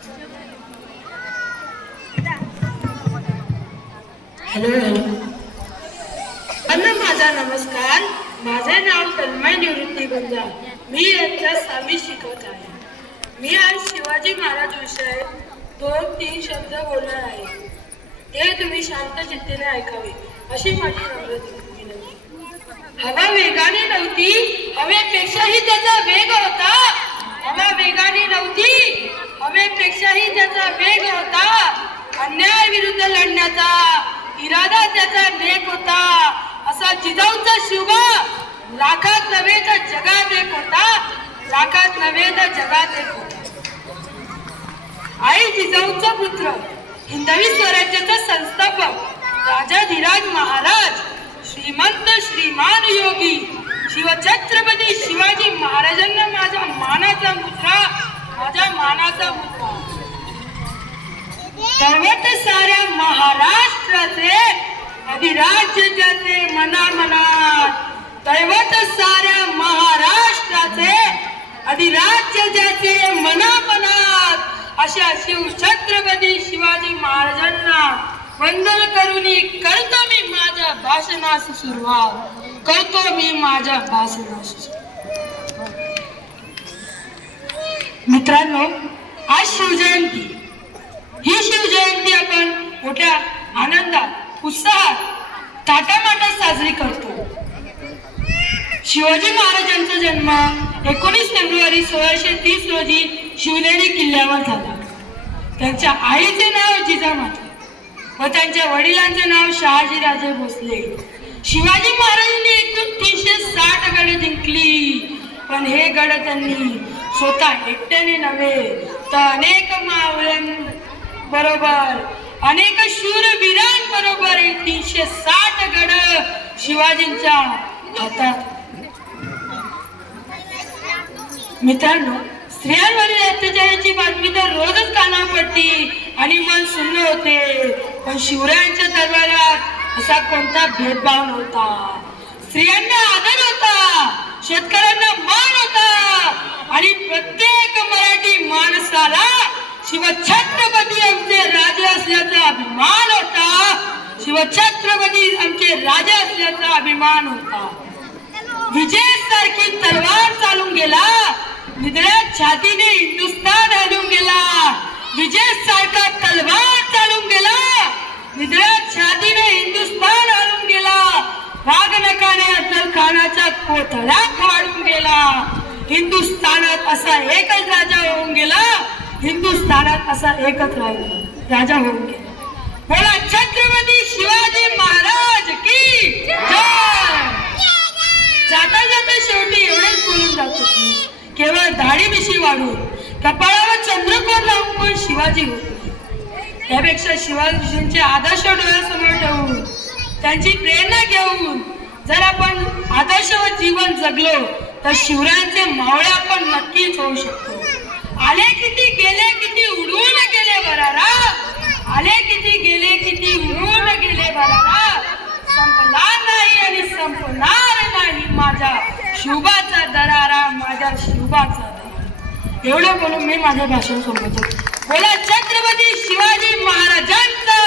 Hello माझा नमस्कार. माझे नाव तन्मय निवृत्ती गुंजा. मी इयत्ता 6वी शिकत आहे. मी आज शिवाजी महाराज विषय 2-3 शब्द बोलणार आहे. ते तुम्ही शांत चित्तेने ऐकावे अशी माझी विनंती. हवा वेगाने नव्हती, हवेपेक्षाही त्याचा वेग होता. हवा वेगाने नव्हती, हवेपेक्षाही त्याचा वेग होता. अन्याय विरुद्ध लढण्याचा इरादा त्याचा नेक होता. असा जिजाऊचा शिवबा लाखात नव्हे तर जगात एक होता. लाखात नव्हे तर जगात एक होता. आई जिजाऊचा पुत्र, हिंदवी स्वराज्याचा संस्थापक राजाधिराज महाराज, श्रीमंत श्रीमान योगी शिवछत्रपती शिवाजी महाराजांना माझा मानाचा मुद्रा, माझ्या मानाचा मुद्रा. सर्वत साऱ्या महाराष्ट्राचे अधिराज्य ज्याचे मनामनात. दैवत साऱ्या महाराष्ट्राचे अधिराज्य ज्याचे मनामनात. अशा शिवछत्रपती शिवाजी महाराजांना वंदन करून करतो मी माझ्या भाषणास सुरुवात. करतो मी माझ्या भाषणास सुरुवात. मित्रांनो, आज शिवजयंती. ही शिवजयंती आपण मोठ्या आनंदात, उत्साहात, थाटामाटात साजरी करतो. शिवाजी महाराजांचा जन्म 19 फेब्रुवारी 1630 रोजी शिवनेरी किल्ल्यावर झाला. त्यांच्या आईचे नाव जिजामाता व त्यांच्या वडिलांचे नाव शहाजीराजे भोसले. शिवाजी महाराजांनी एकूण 360 गड जिंकली. पण हे गड त्यांनी स्वतः एकट्याने नव्हे तर अनेक मावळ्यांबरोबर, अनेक शूरवीरांबरोबर 360 गड शिवाजींच्या हातात. मित्रांनो, स्त्रियांवरील अत्याचाराची बातमी तर रोजच कानावर पडती आणि मन सुन्न होते. पण शिवरायांच्या दरबारात असा कोणता भेदभाव नव्हता. स्त्रियांना आदर होता, शेतकऱ्यांना मान होता आणि प्रत्येक मराठी माणसाला शिवछत्रपती आमचे राजे असल्याचा अभिमान होता. शिवछत्रपती आमचे राजे असल्याचा अभिमान होता. विजय सारखी तलवार चालून गेला, निधड्या छातीने हिंदुस्थान हलून गेला. विजय सारखा तलवार चालून गेला, निधड्या छातीने हिंदुस्थान हलून गेला. वाघनखाने अफजल खानाचा कोथळा फाडून गेला. हिंदुस्थानात असा एकच राजा होऊन गेला. हिंदुस्थानात असा एकच राजा होऊन गेला. बोला छत्रपती शिवाजी महाराज की जय. जाता जाता शेवटी एवढेच बोलून जातो की केवळ दाढी मिशी वाढून, कपाळावर चंद्रकोर लावून पण शिवाजी होते. त्यापेक्षा शिवाजींचे आदर्श डोळ्यासमोर ठेवून, त्यांची प्रेरणा घेऊन जर आपण आदर्श व जीवन जगलो तर शिवरायांचे मावळे आपण नक्कीच होऊ शकतो. आले किती गेले किती उडून गेले बरारा. आले किती गेले किती उडून गेले बरारा. संपला नाही आणि संपणार नाही माझ्या शिवबाचा दरारा, माझ्या शिवबाचा दरारा. एवढं बोलून मी माझं भाषण संपवतो. बोला छत्रपती शिवाजी महाराजांचा.